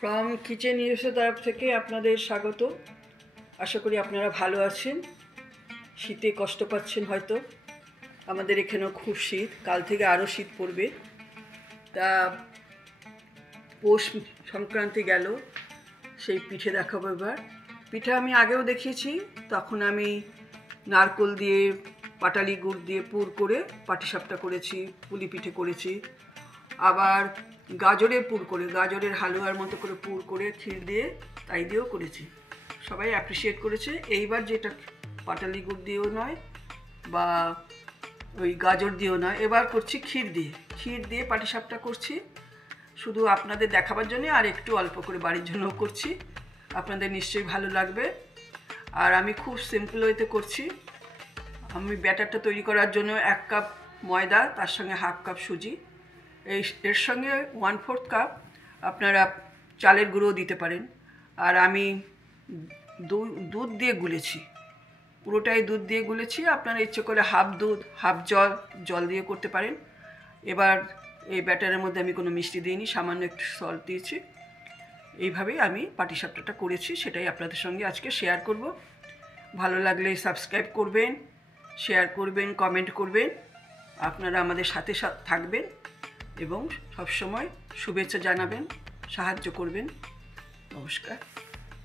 From kitchen USA তরফ থেকে আপনাদের স্বাগত। আশা করি আপনারা ভালো আছেন। শীতে কষ্ট পাচ্ছেন হয়তো। আমাদের এখানেও খুব শীত, কাল থেকে আরও শীত পড়বে। তা পৌষ সংক্রান্তি গেল, সেই পিঠে দেখাবো এবার। পিঠে আমি আগেও দেখিয়েছি, তখন আমি নারকোল দিয়ে পাটালি গুড় দিয়ে পুর করে পাটিসাপটা করেছি, পুলি পিঠে করেছি, আবার গাজরের পুর করে, গাজরের হালুয়ার মতো করে পুর করে ক্ষীর দিয়ে তাই দিয়েও করেছি। সবাই অ্যাপ্রিসিয়েট করেছে। এইবার যেটা পাটালি গুড় দিয়েও নয় বা ওই গাজর দিয়েও নয়, এবার করছি ক্ষীর দিয়ে পাটিসাপটা করছি, শুধু আপনাদের দেখাবার জন্য আর একটু অল্প করে বাড়ির জন্যও করছি। আপনাদের নিশ্চয়ই ভালো লাগবে। আর আমি খুব সিম্পল ওয়েতে করছি। আমি ব্যাটারটা তৈরি করার জন্য 1 কাপ ময়দা, তার সঙ্গে হাফ কাপ সুজি, এর সঙ্গে 1/4 কাপ আপনারা চালের গুঁড়ো দিতে পারেন। আর আমি দুধ দিয়ে গুলেছি, পুরোটাই দুধ দিয়ে গুলেছি। আপনারা ইচ্ছে করে হাফ দুধ হাফ জল দিয়ে করতে পারেন। এবার এই ব্যাটারের মধ্যে আমি কোনো মিষ্টি দিইনি, সামান্য একটু সল্ট দিয়েছি। এইভাবেই আমি পাটিসাপটাটা করেছি, সেটাই আপনাদের সঙ্গে আজকে শেয়ার করব। ভালো লাগলে সাবস্ক্রাইব করবেন, শেয়ার করবেন, কমেন্ট করবেন। আপনারা আমাদের সাথে থাকবেন এবং সবসময় শুভেচ্ছা জানাবেন, সাহায্য করবেন। নমস্কার।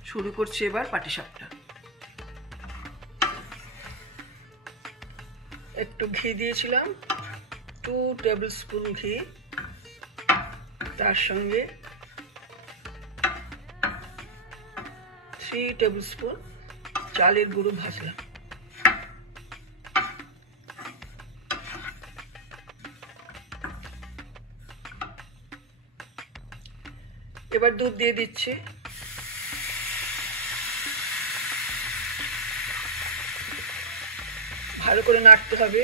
শুরু করছি এবার পাটিসাপটা। একটু ঘি দিয়েছিলাম, 2 টেবিল স্পুন ঘি, তার সঙ্গে 3 টেবিল স্পুন চালের গুঁড়ো ভাজলাম। এবার দুধ দিয়ে দিচ্ছি। ভালো করে নাড়তে হবে।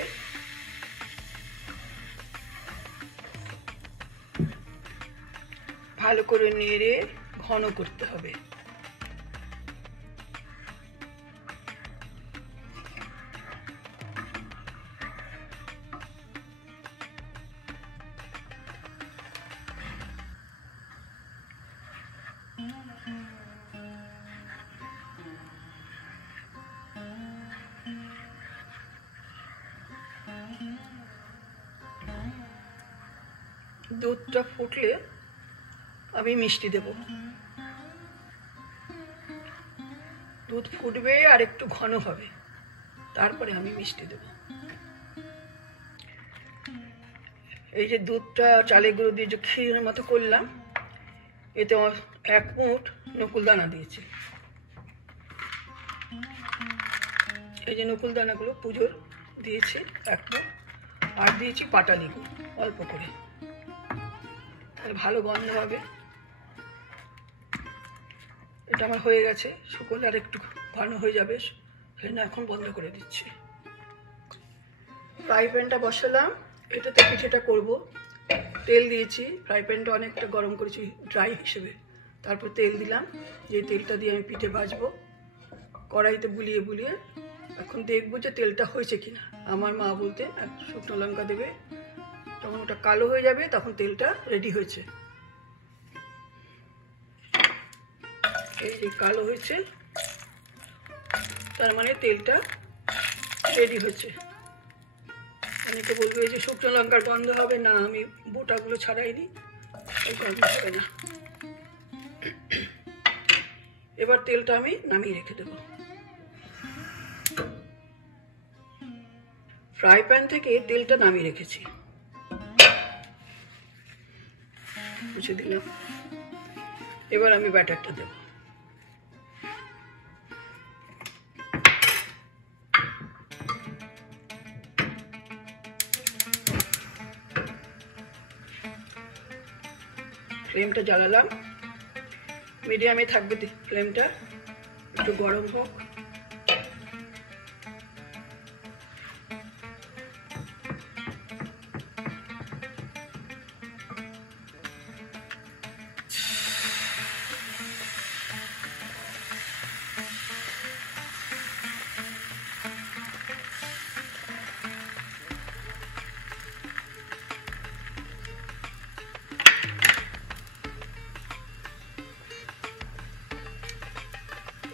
ভালো করে নেড়ে ঘন করতে হবে। দুধটা ফুটলে আমি মিষ্টি দেব। দুধ ফুটবে আর একটু ঘন হবে, তারপরে আমি মিষ্টি দেব। এই যে দুধটা চালের গুঁড়ো দিয়ে যে ক্ষীরের মতো করলাম, এতে 1 মুঠ নকুল দানা দিয়েছি। এই যে নকুল দানাগুলো পুজোর দিয়েছি 1 মুঠ, আর দিয়েছি পাটালি গুড় অল্প করে, ভালো গন্ধ হবে। এটা আমার হয়ে গেছে, শুকোলে আর একটু ঘন হয়ে যাবে, না এখন বন্ধ করে দিচ্ছি। ফ্রাই প্যানটা বসালাম, এটাতে পিঠেটা করব। তেল দিয়েছি, ফ্রাই প্যানটা অনেকটা গরম করেছি ড্রাই হিসেবে। তারপর তেল দিলাম, যে তেলটা দিয়ে আমি পিঠে ভাজবো। কড়াইতে বুলিয়ে বুলিয়ে এখন দেখবো যে তেলটা হয়েছে কিনা। আমার মা বলতে শুকনো লঙ্কা দেবে, তখন ওটা কালো হয়ে যাবে, তখন তেলটা রেডি হয়েছে। এই যে কালো হয়েছে, তার মানে তেলটা রেডি হয়েছে। অনেকে বলবে এই যে শুকনো লঙ্কার গন্ধ হবে, না আমি বোটাগুলো ছাড়াইনি, এই গন্ধ হবে না। এবার তেলটা আমি নামিয়ে রেখে দেব। ফ্রাই প্যান থেকে তেলটা নামিয়ে রেখেছি, মুছে দিলাম। এবার আমি ব্যাটারটা দেব। ফ্লেমটা জ্বালালাম, মিডিয়ামে থাকবে ফ্লেমটা, একটু গরম হোক।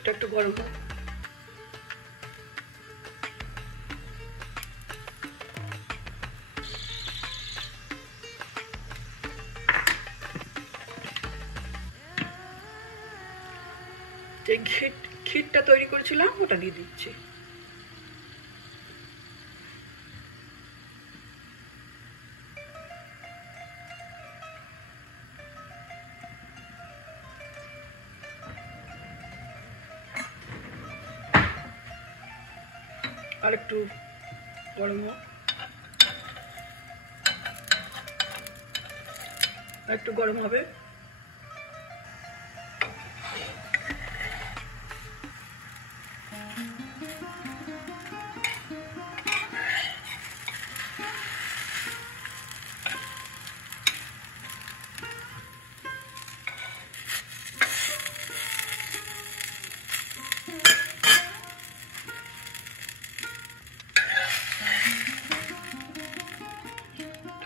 এটা একটু গরম হোক। যে ক্ষীরটা তৈরি করেছিলাম ওটা দিয়ে দিচ্ছি। আর একটু গরম হোক, আর একটু গরম হবে।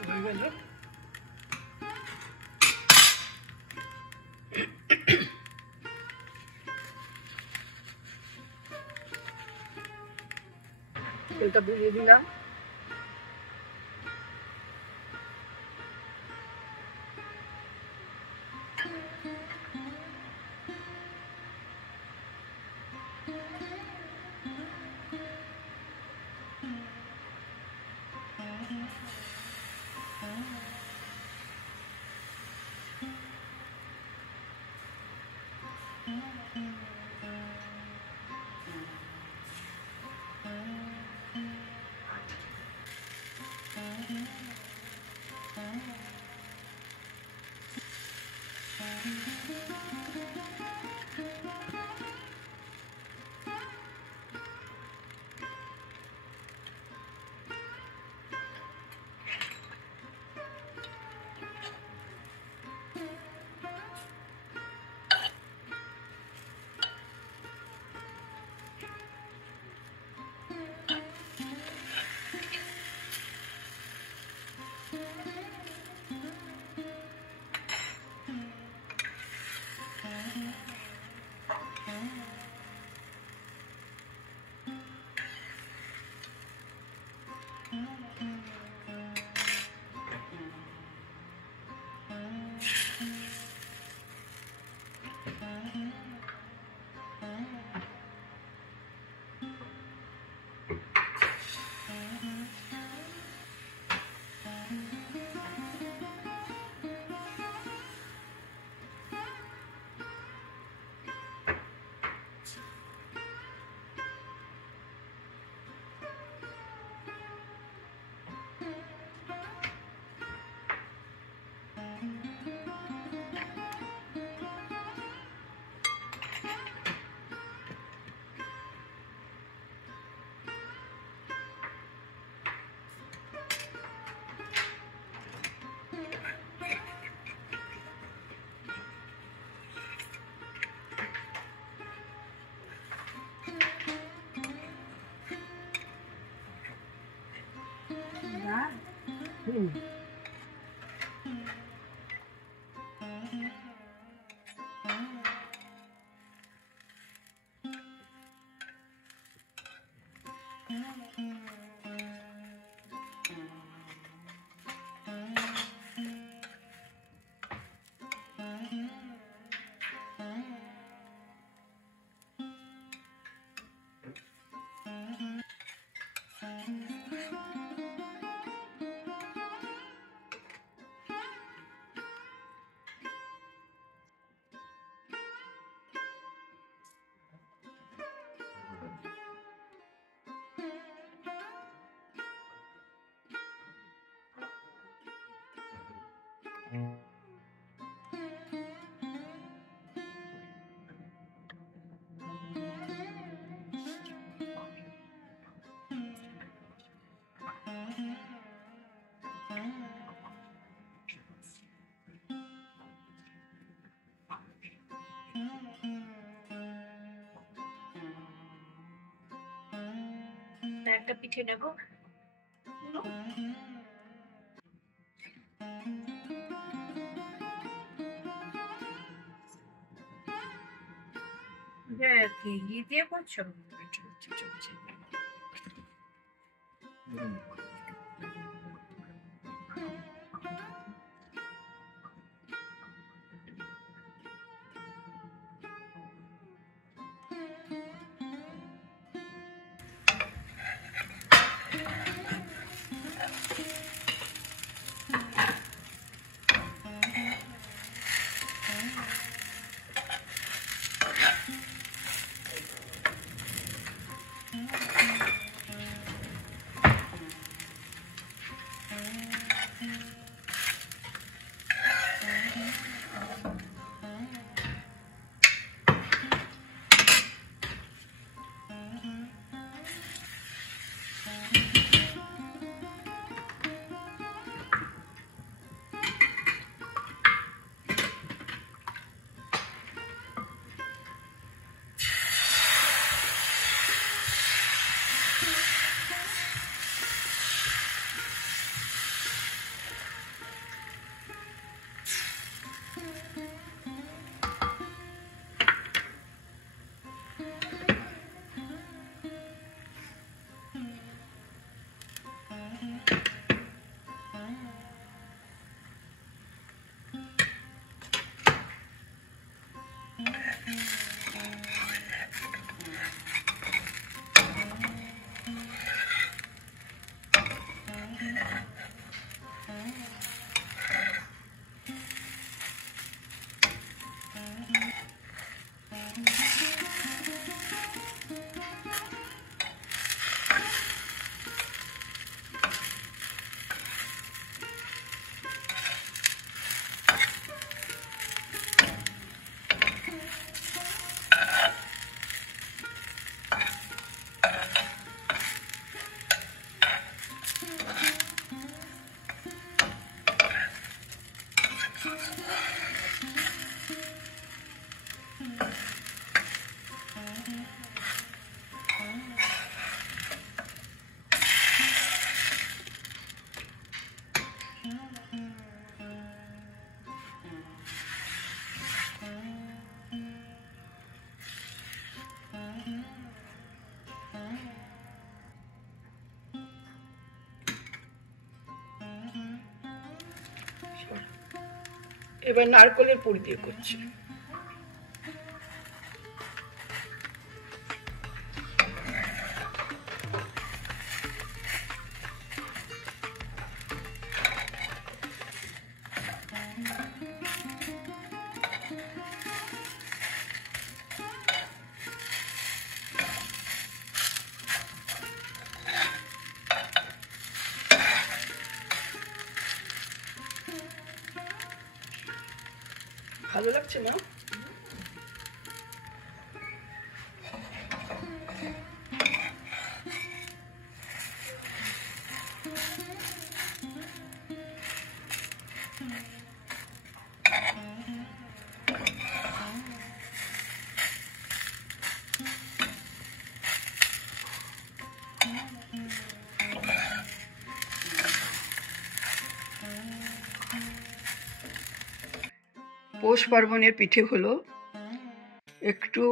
হয়ে গেল। তেলটা বুঝিয়ে দিলাম। একটা পিঠে নেবো। ঘি দিয়ে করছো? এবার নারকেলের পুর দিয়ে করছি। ভালো লাগছে না? পৌষ পার্বণের পিঠে হলো একটু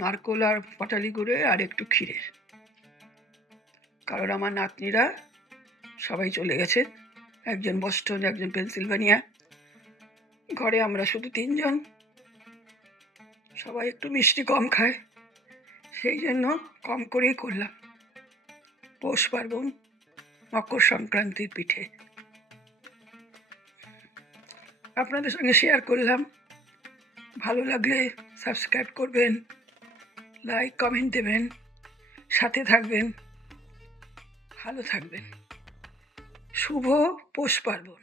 নারকোল আর পাটালি গুঁড়ে আর একটু ক্ষীরের, কারণ আমার নাতনিরা সবাই চলে গেছে, একজন বস্টন, একজন পেনসিলভানিয়া, ঘরে আমরা শুধু 3 জন, সবাই একটু মিষ্টি কম খায়, সেই জন্য কম করেই করলাম। পৌষ পার্বণ, মকর সংক্রান্তির পিঠে আপনাদের সঙ্গে শেয়ার করলাম। ভালো লাগলে সাবস্ক্রাইব করবেন, লাইক কমেন্ট দেবেন, সাথে থাকবেন, ভালো থাকবেন। শুভ পৌষ পার্বণ।